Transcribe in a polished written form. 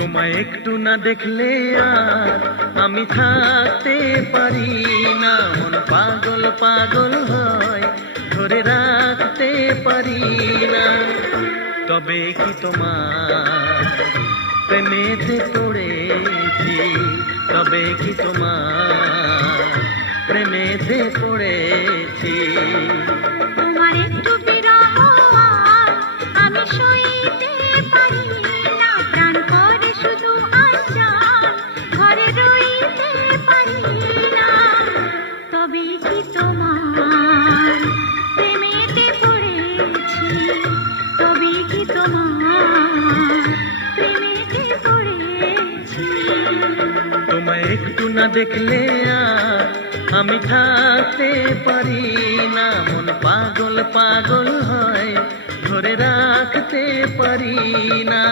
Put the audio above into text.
তোমায় একটু না দেখলে আর আমি থাকতে পারি না, মন পাগল পাগল হয় ধরে রাখতে পারি না। তবে কি তোমার প্রেমেতে পড়েছি, তবে কি তোমার প্রেমেতে পড়েছি। তোমার একটু বিরহ আর আমি সইতে পারি না, প্রাণ করে শুধু আশা ঘরে রইতে পারি না। তবে কি তোমার প্রেমেতে পড়েছি, তবে কি তোমার প্রেমেতে পড়েছি। তোমায় একটু না দেখলে আর আমি থাকতে পারি না, মন পাগল পাগল হয় ধরে রাখতে পারি না।